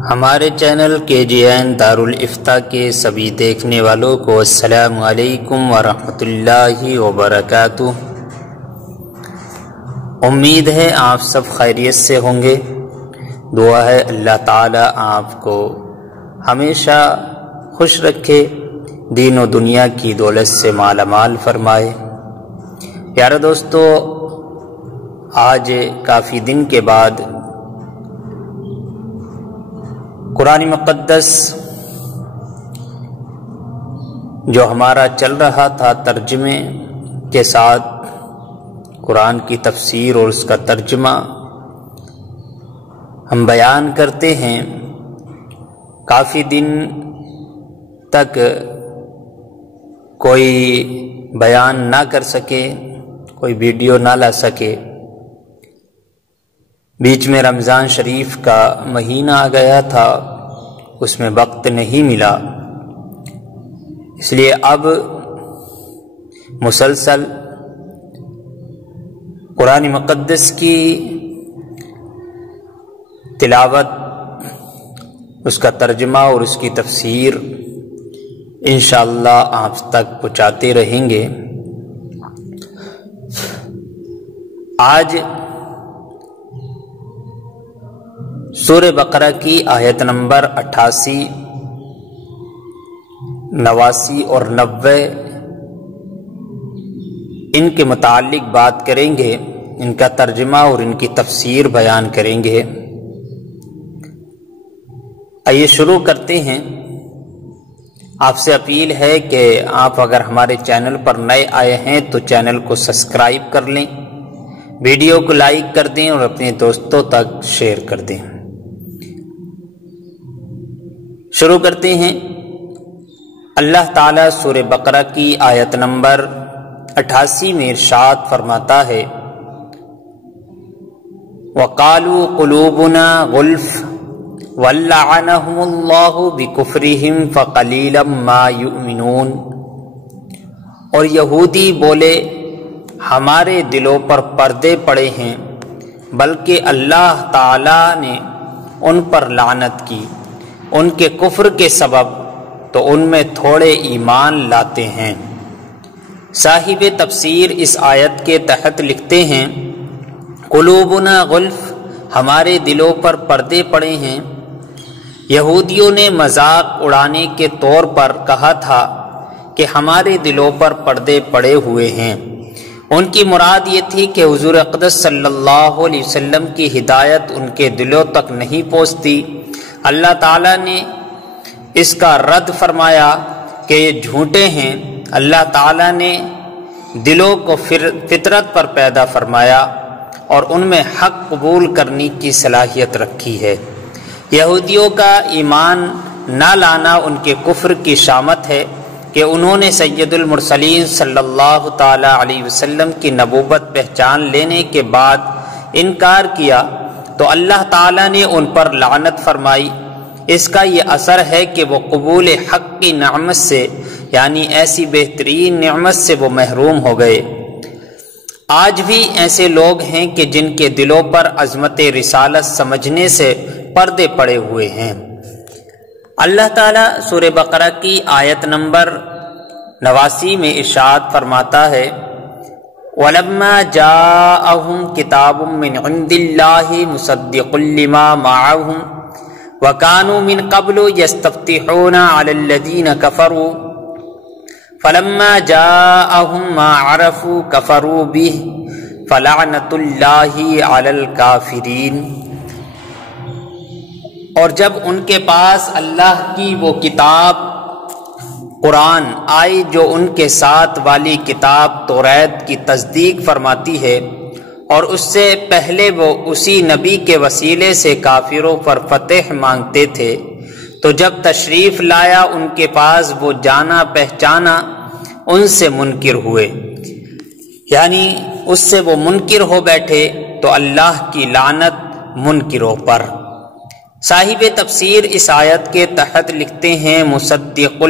ہمارے channel KGN دارالفتہ کے سبھی دیکھنے والوں کو السلام علیکم ورحمۃ اللہ وبرکاتہ۔ امید ہے آپ سب خیریت سے ہوں گے۔ دعا ہے اللہ تعالی آپ کو ہمیشہ خوش رکھے، دین و دنیا کی دولت سے مالا مال فرمائے۔ پیارے دوستو، آج کافی دن کے بعد قرآن مقدس جو ہمارا چل رہا تھا ترجمے کے ساتھ، قرآن کی تفسیر اور اس کا ترجمہ ہم بیان کرتے ہیں، کافی دن تک کوئی بیان نہ کر سکے، کوئی ویڈیو نہ لا سکے۔ بیچ میں رمضان شریف کا مہینہ آ گیا تھا، اس میں وقت نہیں ملا، اس لیے اب مسلسل قرآن مقدس کی تلاوت، اس کا ترجمہ اور اس کی تفسیر انشاءاللہ آپ تک پہنچاتے رہیں گے۔ آج سورہ بقرہ کی آیت نمبر 88، 89 اور 90 ان کے متعلق بات کریں گے، ان کا ترجمہ اور ان کی تفسیر بیان کریں گے۔ آئیے شروع کرتے ہیں۔ آپ سے اپیل ہے کہ آپ اگر ہمارے چینل پر نئے آئے ہیں تو چینل کو سبسکرائب کر لیں، ویڈیو کو لائک کر دیں اور اپنے دوستوں تک شیئر کر دیں۔ شروع کرتے ہیں۔ اللہ تعالیٰ سورہ بقرہ کی آیت نمبر 88 میں ارشاد فرماتا ہے، وَقَالُوا قُلُوبُنَا غُلْفٌ وَلَّعَنَهُمُ اللَّهُ بِكُفْرِهِمْ فَقَلِيلًا مَا يُؤْمِنُونَ، اور یہودی بولے ہمارے دلوں پر پردے پڑے ہیں، بلکہ اللہ تعالیٰ نے ان پر لعنت کی ان کے کفر کے سبب، تو ان میں تھوڑے ایمان لاتے ہیں۔ صاحب تفسیر اس آیت کے تحت لکھتے ہیں، قلوبنا غلف، ہمارے دلوں پر پردے پڑے ہیں۔ یہودیوں نے مذاق اڑانے کے طور پر کہا تھا کہ ہمارے دلوں پر پردے پڑے ہوئے ہیں۔ ان کی مراد یہ تھی کہ حضور اقدس صلی اللہ علیہ وسلم کی ہدایت ان کے دلوں تک نہیں پہنچتی۔ اللہ تعالیٰ نے اس کا رد فرمایا کہ یہ جھوٹے ہیں۔ اللہ تعالیٰ نے دلوں کو فطرت پر پیدا فرمایا اور ان میں حق قبول کرنے کی صلاحیت رکھی ہے۔ یہودیوں کا ایمان نہ لانا ان کے کفر کی شامت ہے کہ انہوں نے سید المرسلین صلی اللہ تعالیٰ علیہ وسلم کی نبوت پہچان لینے کے بعد انکار کیا، تو اللہ تعالیٰ نے ان پر لعنت فرمائی۔ اس کا یہ اثر ہے کہ وہ قبول حق کی نعمت سے، یعنی ایسی بہترین نعمت سے وہ محروم ہو گئے۔ آج بھی ایسے لوگ ہیں کہ جن کے دلوں پر عظمت رسالت سمجھنے سے پردے پڑے ہوئے ہیں۔ اللہ تعالیٰ سورہ بقرہ کی آیت نمبر 89 میں ارشاد فرماتا ہے، وَلَمَّا جَاءَهُمْ كِتَابٌ مِّنْ عِندِ اللَّهِ مُصَدِّقٌ لِّمَا مَعَهُمْ وَكَانُوا مِنْ قَبْلُ يَسْتَفْتِحُونَ عَلَى الَّذِينَ كَفَرُوا فَلَمَّا جَاءَهُمْ مَا عَرَفُوا كَفَرُوا بِهِ فَلَعْنَةُ اللَّهِ عَلَى الْكَافِرِينَ، اور جب ان کے پاس اللہ کی وہ کتاب قرآن آئی جو ان کے ساتھ والی کتاب توریت کی تصدیق فرماتی ہے، اور اس سے پہلے وہ اسی نبی کے وسیلے سے کافروں پر فتح مانگتے تھے، تو جب تشریف لایا ان کے پاس وہ جانا پہچانا، ان سے منکر ہوئے، یعنی اس سے وہ منکر ہو بیٹھے، تو اللہ کی لعنت منکروں پر۔ صاحب تفسیر اس آیت کے تحت لکھتے ہیں، مصدق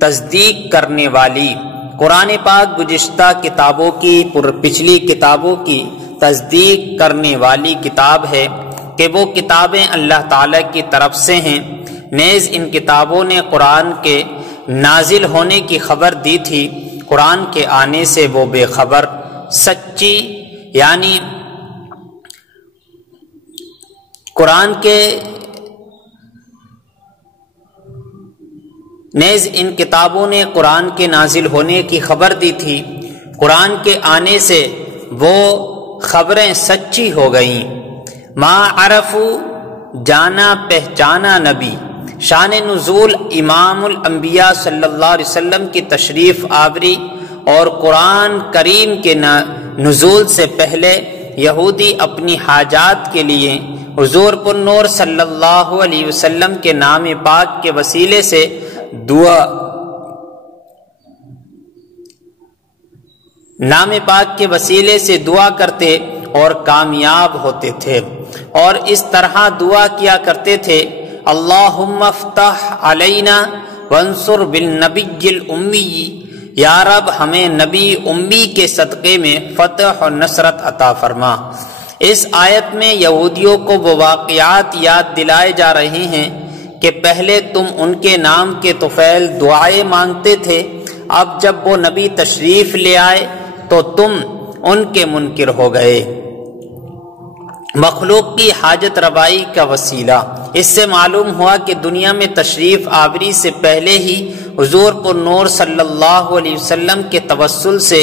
تصدیق کرنے والی، قرآن پاک گزشتہ کتابوں کی، پچھلی کتابوں کی تصدیق کرنے والی کتاب ہے، کہ وہ کتابیں اللہ تعالیٰ کی طرف سے ہیں، نیز ان کتابوں نے قرآن کے نازل ہونے کی خبر دی تھی، قرآن کے آنے سے وہ بے خبر سچی، یعنی قرآن کے نیز ان کتابوں نے قرآن کے نازل ہونے کی خبر دی تھی، قرآن کے آنے سے وہ خبریں سچی ہو گئیں۔ ما عرفو جانا پہچانا نبی، شان نزول امام الانبیاء صلی اللہ علیہ وسلم کی تشریف آوری اور قرآن کریم کے نزول سے پہلے یہودی اپنی حاجات کے لیے حضور پر نور صلی اللہ علیہ وسلم کے نام پاک کے وسیلے سے نام پاک کے وسیلے سے دعا کرتے اور کامیاب ہوتے تھے، اور اس طرح دعا کیا کرتے تھے، اللہم افتح علینا وانصر بالنبی الامی، یا رب ہمیں نبی امی کے صدقے میں فتح و نصرت عطا فرما۔ اس آیت میں یہودیوں کو وہ واقعات یاد دلائے جا رہے ہیں کہ پہلے تم ان کے نام کے طفیل دعائیں مانگتے تھے، اب جب وہ نبی تشریف لے آئے تو تم ان کے منکر ہو گئے۔ مخلوق کی حاجت روائی کا وسیلہ، اس سے معلوم ہوا کہ دنیا میں تشریف آوری سے پہلے ہی حضور پر نور صلی اللہ علیہ وسلم کے توسل سے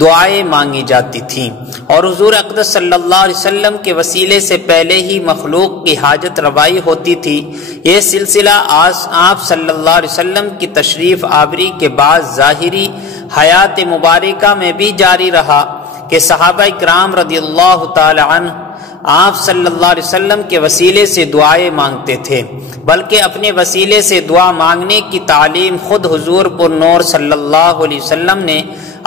دعائیں مانگی جاتی تھیں، اور حضور اقدس صلی اللہ علیہ وسلم کے وسیلے سے پہلے ہی مخلوق کی حاجت روائی ہوتی تھی۔ یہ سلسلہ آپ صلی اللہ علیہ وسلم کی تشریف آوری کے بعد ظاہری حیات مبارکہ میں بھی جاری رہا کہ صحابہ کرام رضی اللہ تعالی عنہ آپ صلی اللہ علیہ وسلم کے وسیلے سے دعائیں مانگتے تھے، بلکہ اپنے وسیلے سے دعا مانگنے کی تعلیم خود حضور پر نور صلی اللہ علیہ وسلم نے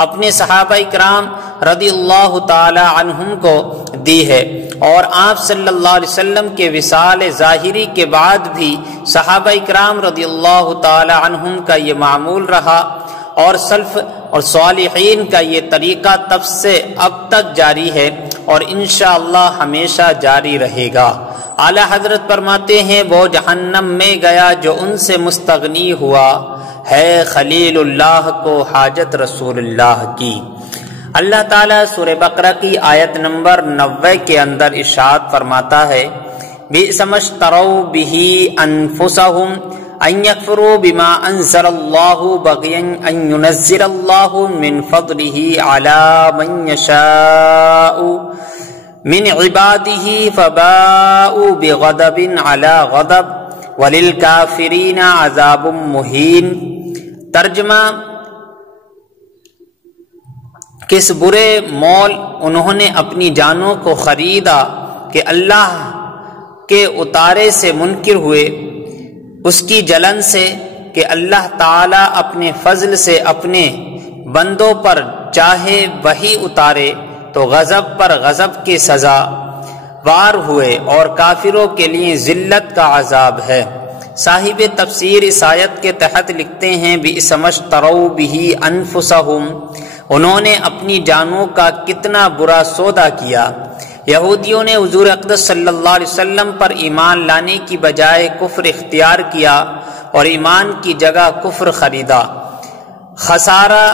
اپنے صحابہ کرام رضی اللہ تعالی عنہم کو دی ہے، اور آپ صلی اللہ علیہ وسلم کے وصال ظاہری کے بعد بھی صحابہ کرام رضی اللہ تعالی عنہم کا یہ معمول رہا، اور سلف اور صالحین کا یہ طریقہ تب سے اب تک جاری ہے اور انشاءاللہ ہمیشہ جاری رہے گا۔ اعلی حضرت فرماتے ہیں، وہ جہنم میں گیا جو ان سے مستغنی ہوا ہے خلیل اللہ کو حاجت رسول اللہ کی۔ اللہ تعالیٰ سورہ بقرہ کی آیت نمبر 90 کے اندر ارشاد فرماتا ہے، بئس ما اشتروا بہ انفسہم ان یکفروا بما انزل اللہ بغیا ان ینزل اللہ من فضلہ علی من یشاء من عبادہ فباؤوا بغضب علی غضب وللکافرین عذاب مہین۔ ترجمہ، کس برے مول انہوں نے اپنی جانوں کو خریدا کہ اللہ کے اتارے سے منکر ہوئے، اس کی جلن سے کہ اللہ تعالیٰ اپنے فضل سے اپنے بندوں پر چاہے وہی اتارے تو غضب پر غضب کی سزا وار ہوئے، اور کافروں کے لیے ذلت کا عذاب ہے۔ صاحب تفسیر اس آیت کے تحت لکھتے ہیں، بئس ما اشتروا بہ انفسہم، انہوں نے اپنی جانوں کا کتنا برا سودا کیا۔ یہودیوں نے حضور اقدس صلی اللہ علیہ وسلم پر ایمان لانے کی بجائے کفر اختیار کیا اور ایمان کی جگہ کفر خریدا، خسارہ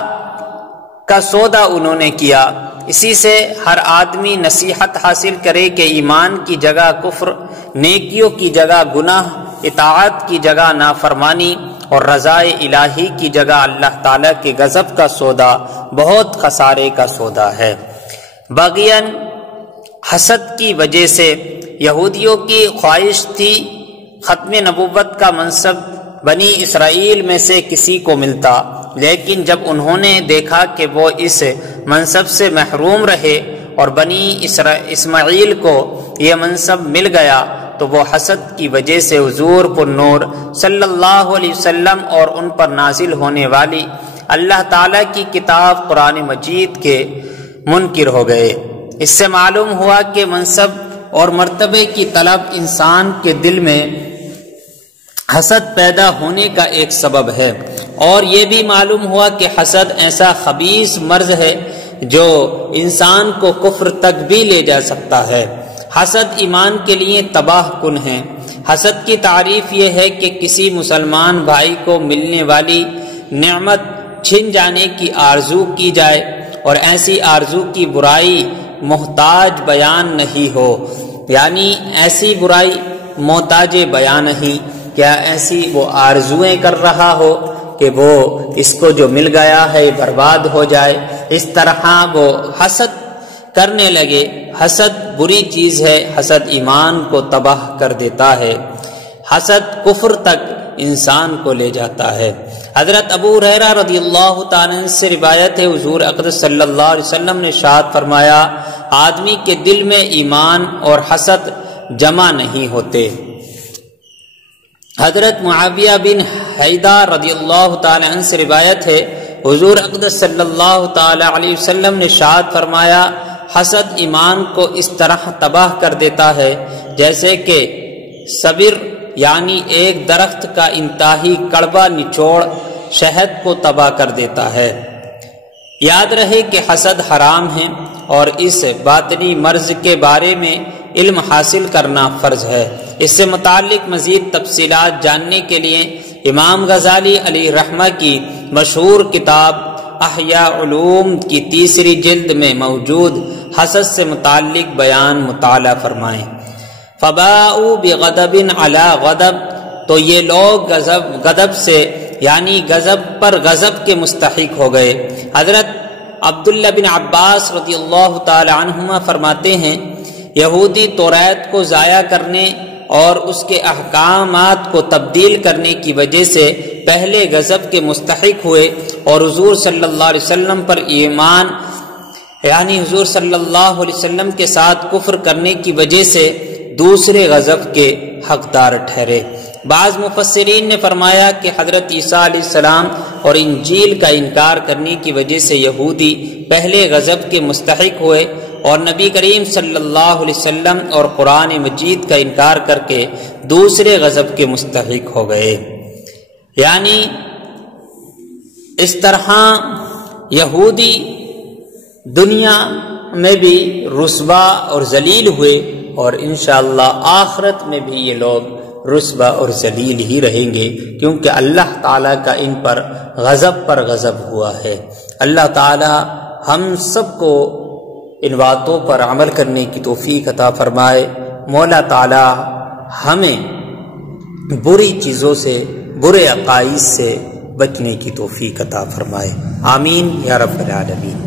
کا سودا انہوں نے کیا۔ اسی سے ہر آدمی نصیحت حاصل کرے کہ ایمان کی جگہ کفر، نیکیوں کی جگہ گناہ، اطاعت کی جگہ نافرمانی، اور رضائے الہی کی جگہ اللہ تعالیٰ کے غضب کا سودا بہت خسارے کا سودا ہے۔ بغین، حسد کی وجہ سے یہودیوں کی خواہش تھی ختم نبوت کا منصب بنی اسرائیل میں سے کسی کو ملتا، لیکن جب انہوں نے دیکھا کہ وہ اس منصب سے محروم رہے اور بنی اسماعیل کو یہ منصب مل گیا تو وہ حسد کی وجہ سے حضور پر نور صلی اللہ علیہ وسلم اور ان پر نازل ہونے والی اللہ تعالیٰ کی کتاب قرآن مجید کے منکر ہو گئے۔ اس سے معلوم ہوا کہ منصب اور مرتبے کی طلب انسان کے دل میں حسد پیدا ہونے کا ایک سبب ہے، اور یہ بھی معلوم ہوا کہ حسد ایسا خبیث مرض ہے جو انسان کو کفر تک بھی لے جا سکتا ہے۔ حسد ایمان کے لیے تباہ کن ہے۔ حسد کی تعریف یہ ہے کہ کسی مسلمان بھائی کو ملنے والی نعمت چھن جانے کی آرزو کی جائے اور ایسی آرزو کی برائی محتاج بیان نہیں ہو، یعنی ایسی برائی محتاج بیان نہیں، کیا ایسی وہ آرزویں کر رہا ہو کہ وہ اس کو جو مل گیا ہے برباد ہو جائے، اس طرح وہ حسد کرنے لگے۔ حسد بری چیز ہے، حسد ایمان کو تباہ کر دیتا ہے، حسد کفر تک انسان کو لے جاتا ہے۔ حضرت ابو ہریرہ رضی اللہ تعالیٰ عنہ سے روایت ہے، حضور اقدس صلی اللہ علیہ وسلم نے ارشاد فرمایا، آدمی کے دل میں ایمان اور حسد جمع نہیں ہوتے۔ حضرت معاویہ بن حیدہ رضی اللہ تعالیٰ عنہ سے روایت ہے، حضور اقدس صلی اللہ تعالیٰ علیہ وسلم نے ارشاد فرمایا، حسد ایمان کو اس طرح تباہ کر دیتا ہے جیسے کہ صبر یعنی ایک درخت کا انتہائی کڑوا نچوڑ شہد کو تباہ کر دیتا ہے۔ یاد رہے کہ حسد حرام ہے اور اس باطنی مرض کے بارے میں علم حاصل کرنا فرض ہے۔ اس سے متعلق مزید تفصیلات جاننے کے لیے امام غزالی علیہ رحمہ کی مشہور کتاب احیاء علوم کی 3 جلد میں موجود حسد سے متعلق بیان مطالعہ فرمائیں۔ فباؤوا بغضب علی غضب، تو یہ لوگ غضب سے یعنی غضب پر غضب کے مستحق ہو گئے۔ حضرت عبداللہ بن عباس رضی اللہ تعالی عنہما فرماتے ہیں، یہودی توریت کو ضائع کرنے اور اس کے احکامات کو تبدیل کرنے کی وجہ سے پہلے غضب کے مستحق ہوئے، اور حضور صلی اللہ علیہ وسلم پر ایمان یعنی حضور صلی اللہ علیہ وسلم کے ساتھ کفر کرنے کی وجہ سے دوسرے غضب کے حقدار ٹھہرے۔ بعض مفسرین نے فرمایا کہ حضرت عیسیٰ علیہ السلام اور انجیل کا انکار کرنے کی وجہ سے یہودی پہلے غضب کے مستحق ہوئے اور نبی کریم صلی اللہ علیہ وسلم اور قرآن مجید کا انکار کر کے دوسرے غضب کے مستحق ہو گئے۔ یعنی اس طرح یہودی دنیا میں بھی رسوا اور ذلیل ہوئے اور انشاءاللہ آخرت میں بھی یہ لوگ رسوا اور ذلیل ہی رہیں گے، کیونکہ اللہ تعالیٰ کا ان پر غضب ہوا ہے۔ اللہ تعالیٰ ہم سب کو ان باتوں پر عمل کرنے کی توفیق عطا فرمائے۔ مولا تعالیٰ ہمیں بری چیزوں سے، برے عقائد سے بچنے کی توفیق عطا فرمائے۔ آمین یا رب العالمین۔